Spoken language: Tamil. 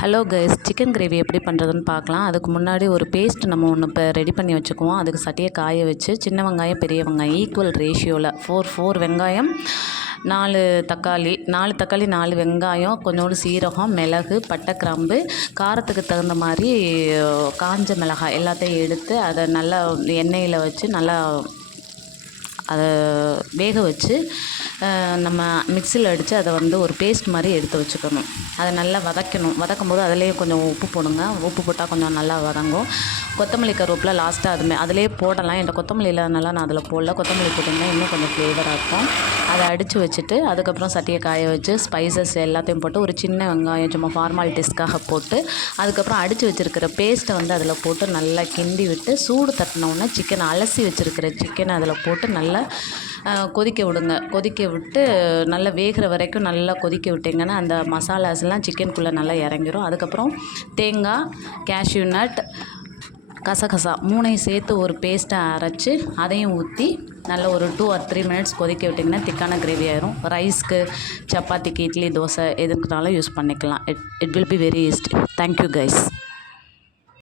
ஹலோ கைஸ், சிக்கன் கிரேவி எப்படி பண்ணுறதுன்னு பார்க்கலாம். அதுக்கு முன்னாடி ஒரு பேஸ்ட் நம்ம ஒன்று இப்போ ரெடி பண்ணி வச்சுக்குவோம். அதுக்கு சட்டியை காய வச்சு சின்ன வெங்காயம் பெரிய வெங்காயம் ஈக்குவல் ரேஷியோவில் ஃபோர் வெங்காயம் 4 தக்காளி 4 வெங்காயம், கொஞ்சோண்டு சீரகம், மிளகு, பட்டை, கிராம்பு, காரத்துக்கு தகுந்த மாதிரி காஞ்ச மிளகாய் எல்லாத்தையும் எடுத்து அதை நல்லா எண்ணெயில் வச்சு நல்லா அதை வேக வச்சு நம்ம மிக்சியில் அடித்து அதை ஒரு பேஸ்ட் மாதிரி எடுத்து வச்சுக்கணும். அதை நல்லா வதக்கும் போது அதிலேயே கொஞ்சம் உப்பு போடுங்க. உப்பு போட்டால் கொஞ்சம் நல்லா வதங்கும். கொத்தமல்லி கருவேப்பிலை லாஸ்ட்டாக அதிலே போடலாம். என்கிட்ட கொத்தமல்லி இல்லாதனால நான் அதில் போடல. கொத்தமல்லி போட்டிங்கன்னா இன்னும் கொஞ்சம் ஃப்ளேவராக இருக்கும். அதை அடித்து வச்சுட்டு அதுக்கப்புறம் சட்டியை காய வச்சு ஸ்பைசஸ் எல்லாத்தையும் போட்டு ஒரு சின்ன வெங்காயம் சும்மா ஃபார்மாலிட்டிஸ்க்காக போட்டு அதுக்கப்புறம் அடித்து வச்சுருக்கிற பேஸ்ட்டை அதில் போட்டு நல்லா கிண்டி விட்டு சூடு தட்டினோடனே சிக்கனை அலசி வச்சுருக்கிற சிக்கனை அதில் போட்டு நல்லா கொதிக்க விடுங்க. கொதிக்க விட்டு நல்லா வேகிற வரைக்கும் நல்லா கொதிக்க விட்டிங்கன்னா அந்த மசாலாஸ்லாம் சிக்கனுக்குள்ளே நல்லா இறங்கிடும். அதுக்கப்புறம் தேங்காய், கேஷ்யூ நட், கசகசா 3ஐயும் சேர்த்து ஒரு பேஸ்ட்டை அரைச்சி அதையும் ஊற்றி நல்லா ஒரு 2 or 3 மினிட்ஸ் கொதிக்க விட்டிங்கன்னா திக்கான கிரேவி ஆயிரும். ரைஸ்க்கு, சப்பாத்திக்கு, இட்லி, தோசை எதுக்குனாலும் யூஸ் பண்ணிக்கலாம். It will be very easy. Thank you guys.